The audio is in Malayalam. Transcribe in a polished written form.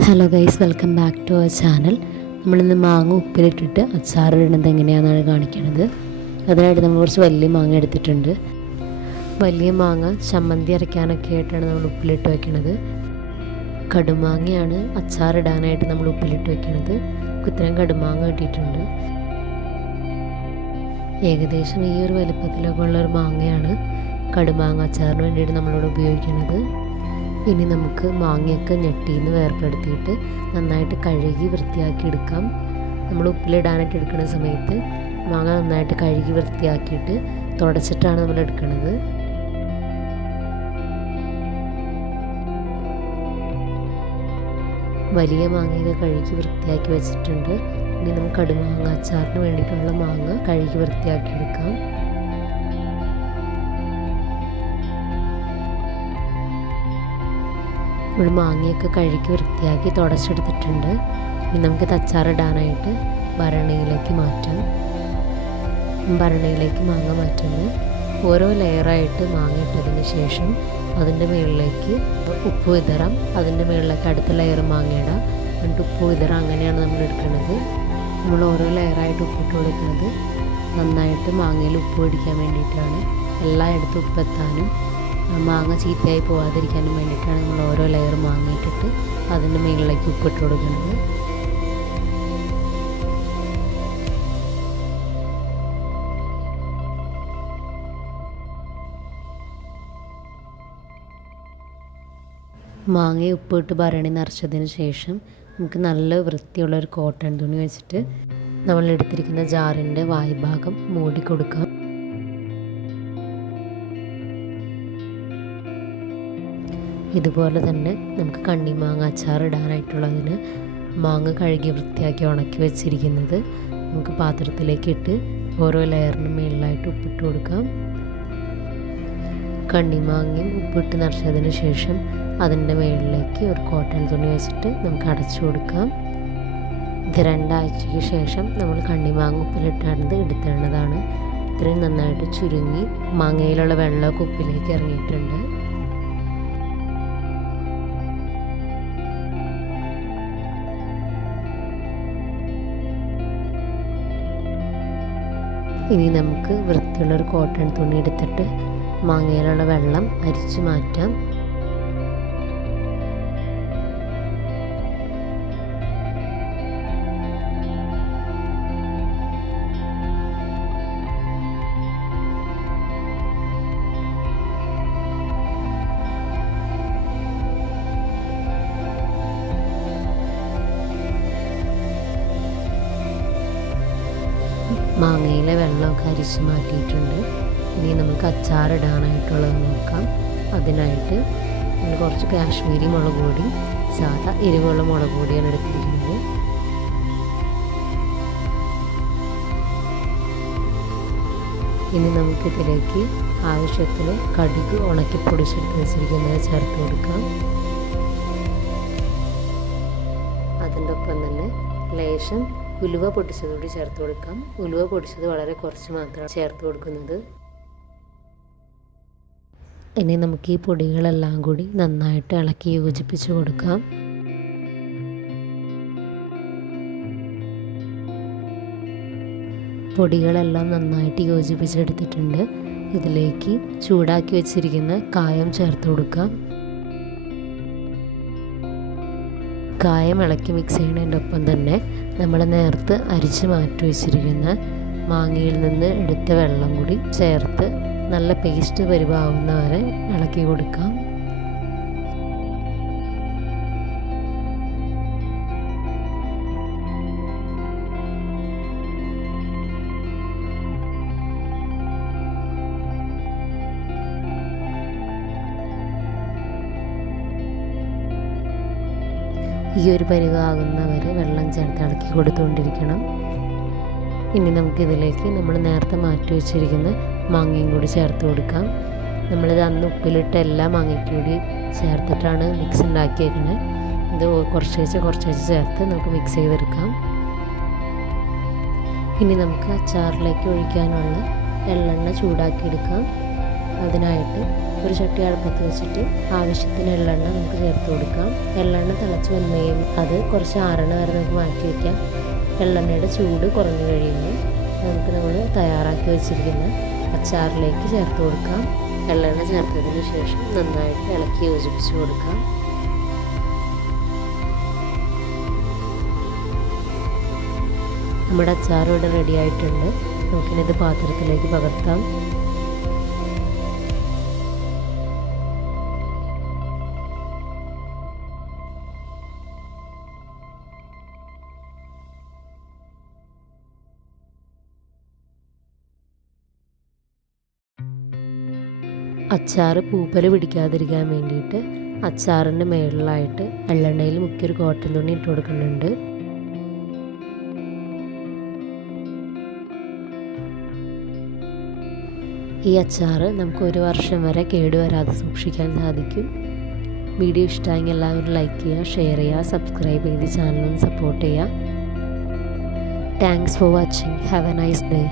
Hello guys, welcome back to our channel. നമ്മളിന്ന് മാങ്ങ ഉപ്പിലിട്ടിട്ട് അച്ചാറിടുന്നത് എങ്ങനെയാണെന്നാണ് കാണിക്കുന്നത്. അതിനായിട്ട് നമ്മൾ കുറച്ച് വലിയ മാങ്ങ എടുത്തിട്ടുണ്ട്. വലിയ മാങ്ങ ചമ്മന്തി അരയ്ക്കാനൊക്കെ ആയിട്ടാണ് നമ്മൾ ഉപ്പിലിട്ട് വയ്ക്കുന്നത്. കടുമാങ്ങയാണ് അച്ചാറിടാനായിട്ട് നമ്മൾ ഉപ്പിലിട്ട് വയ്ക്കുന്നത്. ഇത്രയും കടുമാങ്ങ കിട്ടിയിട്ടുണ്ട്. ഏകദേശം ഈ ഒരു വലിപ്പത്തിലൊക്കെ ഉള്ളൊരു മാങ്ങയാണ് കടുമാങ്ങ അച്ചാറിന് വേണ്ടിയിട്ട് നമ്മളിവിടെ ഉപയോഗിക്കുന്നത്. ഇനി നമുക്ക് മാങ്ങയൊക്കെ ഞെട്ടിയിൽ നിന്ന് വേർപ്പെടുത്തിയിട്ട് നന്നായിട്ട് കഴുകി വൃത്തിയാക്കി എടുക്കാം. നമ്മൾ ഉപ്പിലിടാനായിട്ട് എടുക്കുന്ന സമയത്ത് മാങ്ങ നന്നായിട്ട് കഴുകി വൃത്തിയാക്കിയിട്ട് തുടച്ചിട്ടാണ് നമ്മൾ എടുക്കുന്നത്. വലിയ മാങ്ങയൊക്കെ കഴുകി വൃത്തിയാക്കി വെച്ചിട്ടുണ്ട്. ഇനി നമുക്ക് കടുമാങ്ങ അച്ചാറിന് വേണ്ടിയിട്ടുള്ള മാങ്ങ കഴുകി വൃത്തിയാക്കി എടുക്കാം. നമ്മൾ മാങ്ങയൊക്കെ കഴുകി വൃത്തിയാക്കി തുടച്ചെടുത്തിട്ടുണ്ട്. ഇനി നമുക്കിത് അച്ചാറിടാനായിട്ട് ഭരണിയിലേക്ക് മാറ്റാം. ഭരണിയിലേക്ക് മാങ്ങ മാറ്റുന്നത് ഓരോ ലെയറായിട്ട് മാങ്ങ ഇട്ടതിന് ശേഷം അതിൻ്റെ മുകളിലേക്ക് ഉപ്പ് വിതറാം. അതിൻ്റെ മുകളിലേക്ക് അടുത്ത ലെയർ മാങ്ങ ഇടാം. എന്നിട്ട് ഉപ്പ് വിതറാം. അങ്ങനെയാണ് നമ്മൾ എടുക്കുന്നത്. നമ്മൾ ഓരോ ലെയറായിട്ട് ഉപ്പിട്ട് കൊടുക്കുന്നത് നന്നായിട്ട് മാങ്ങയിൽ ഉപ്പ് പിടിക്കാൻ വേണ്ടിയിട്ടാണ്. എല്ലായിടത്തും ഉപ്പെത്താനും മാങ്ങ ചീത്തയായി പോകാതിരിക്കാനും വേണ്ടിയിട്ടാണ് നമ്മൾ ഓരോ ലെയർ മാങ്ങ ഇട്ടിട്ട് അതിൻ്റെ മുകളിലേക്ക് ഉപ്പിട്ട് കൊടുക്കുന്നത്. മാങ്ങയെ ഉപ്പിട്ട് ഭരണി നിറച്ചതിന് ശേഷം നമുക്ക് നല്ല വൃത്തിയുള്ളൊരു കോട്ടൺ തുണി വെച്ചിട്ട് നമ്മൾ എടുത്തിരിക്കുന്ന ജാറിൻ്റെ വായ്ഭാഗം മൂടി കൊടുക്കാം. ഇതുപോലെ തന്നെ നമുക്ക് കണ്ണിമാങ്ങ അച്ചാർ ഇടാനായിട്ടുള്ളതിന് മാങ്ങ കഴുകി വൃത്തിയാക്കി ഉണക്കി വെച്ചിരിക്കുന്നത് നമുക്ക് പാത്രത്തിലേക്ക് ഇട്ട് ഓരോ ലെയറിന് മുകളിലായിട്ട് ഉപ്പിട്ട് കൊടുക്കാം. കണ്ണിമാങ്ങയും ഉപ്പിട്ട് നിറച്ചതിന് ശേഷം അതിൻ്റെ മുകളിലേക്ക് ഒരു കോട്ടൺ തുണി വെച്ചിട്ട് നമുക്ക് അടച്ചു കൊടുക്കാം. ഇത് 2 ആഴ്ചയ്ക്ക് ശേഷം നമ്മൾ കണ്ണിമാങ്ങ ഉപ്പിലിട്ടാണത് എടുത്തിടുന്നതാണ്. ഇത്രയും നന്നായിട്ട് ചുരുങ്ങി മാങ്ങയിലുള്ള വെള്ളമൊക്കെ ഉപ്പിലേക്ക് ഇറങ്ങിയിട്ടുണ്ട്. ഇനി നമുക്ക് വൃത്തിയുള്ളൊരു കോട്ടൺ തുണി എടുത്തിട്ട് മാങ്ങയിലുള്ള വെള്ളം അരിച്ചു മാറ്റാം. മാങ്ങയിലെ വെള്ളമൊക്കെ അരിച്ച് മാറ്റിയിട്ടുണ്ട്. ഇനി നമുക്ക് അച്ചാറിടാനായിട്ടുള്ളത് നോക്കാം. അതിനായിട്ട് നമ്മൾ കുറച്ച് കാശ്മീരി മുളക് പൊടി, സാധാ എരിവുള്ള മുളക് പൊടിയാണ് എടുത്തിരിക്കുന്നത്. ഇനി നമുക്കിതിലേക്ക് ആവശ്യത്തിന് കടുക് ഉണക്കി പൊടിച്ചെടുത്ത് വെച്ചിരിക്കുന്നത് ചേർത്ത് കൊടുക്കാം. അതിൻ്റെ ഒപ്പം തന്നെ ലേശം ഉലുവ പൊടിച്ചതുകൂടി ചേർത്ത് കൊടുക്കാം. ഉലുവ പൊടിച്ചത് വളരെ കുറച്ച് മാത്രമാണ് ചേർത്ത് കൊടുക്കുന്നത്. ഇനി നമുക്ക് ഈ പൊടികളെല്ലാം കൂടി നന്നായിട്ട് ഇളക്കി യോജിപ്പിച്ച് കൊടുക്കാം. പൊടികളെല്ലാം നന്നായിട്ട് യോജിപ്പിച്ചെടുത്തിട്ടുണ്ട്. ഇതിലേക്ക് ചൂടാക്കി വെച്ചിരിക്കുന്ന കായം ചേർത്ത് കൊടുക്കാം. കായം ഇളക്കി മിക്സ് ചെയ്യുന്നതിൻ്റെ ഒപ്പം തന്നെ നമ്മൾ നേരത്തെ അരിച്ച് മാറ്റി വെച്ചിരിക്കുന്ന മാങ്ങയിൽ നിന്ന് എടുത്ത വെള്ളം കൂടി ചേർത്ത് നല്ല പേസ്റ്റ് പരിവാവുന്ന വരെ ഇളക്കി കൊടുക്കാം. ഈ ഒരു പരിവാകുന്നവരെ വെള്ളം ചേർത്ത് ഇളക്കി കൊടുത്തുകൊണ്ടിരിക്കണം. ഇനി നമുക്കിതിലേക്ക് നമ്മൾ നേരത്തെ മാറ്റി വെച്ചിരിക്കുന്ന മാങ്ങയും കൂടി ചേർത്ത് കൊടുക്കാം. നമ്മളിത് അന്ന് ഉപ്പിലിട്ട് എല്ലാ മാങ്ങയ്ക്കും കൂടി ചേർത്തിട്ടാണ് മിക്സ് ഉണ്ടാക്കിയേക്കണേ. ഇത് കുറച്ച് ചേർത്ത് നമുക്ക് മിക്സ് ചെയ്തെടുക്കാം. ഇനി നമുക്ക് അച്ചാറിലേക്ക് ഒഴിക്കാനുള്ള എള്ളെണ്ണ ചൂടാക്കിയെടുക്കാം. അതിനായിട്ട് ഒരു ചട്ടി അടുപ്പത്ത് വെച്ചിട്ട് ആവശ്യത്തിന് എള്ളെണ്ണ നമുക്ക് ചേർത്ത് കൊടുക്കാം. എള്ളെണ്ണ തിളച്ച് വന്മയും അത് കുറച്ച് ആറെണ്ണ വരെ നമുക്ക് മാറ്റി വയ്ക്കാം. എള്ളെണ്ണയുടെ ചൂട് കുറഞ്ഞു കഴിയുമ്പോൾ നമുക്ക് നമ്മൾ തയ്യാറാക്കി വെച്ചിരിക്കുന്ന അച്ചാറിലേക്ക് ചേർത്ത് കൊടുക്കാം. എള്ളെണ്ണ ചേർത്തതിന് ശേഷം നന്നായിട്ട് ഇളക്കി യോജിപ്പിച്ച് കൊടുക്കാം. നമ്മുടെ അച്ചാർ ഇവിടെ റെഡി ആയിട്ടുണ്ട്. നമുക്കിനിത് പാത്രത്തിലേക്ക് പകർത്താം. അച്ചാർ പൂപ്പൽ പിടിക്കാതിരിക്കാൻ വേണ്ടിയിട്ട് അച്ചാറിൻ്റെ മുകളിലായിട്ട് എള്ളെണ്ണയിൽ മുക്കിയൊരു കോട്ടൺ തുണി ഇട്ട് കൊടുക്കുന്നുണ്ട്. ഈ അച്ചാർ നമുക്ക് 1 വർഷം വരെ കേടുവരാതെ സൂക്ഷിക്കാൻ സാധിക്കും. വീഡിയോ ഇഷ്ടമായെങ്കിൽ എല്ലാവരും ലൈക്ക് ചെയ്യുക, ഷെയർ ചെയ്യുക, സബ്സ്ക്രൈബ് ചെയ്ത് ചാനലിന് സപ്പോർട്ട് ചെയ്യുക. Thanks for watching. Have A nice day.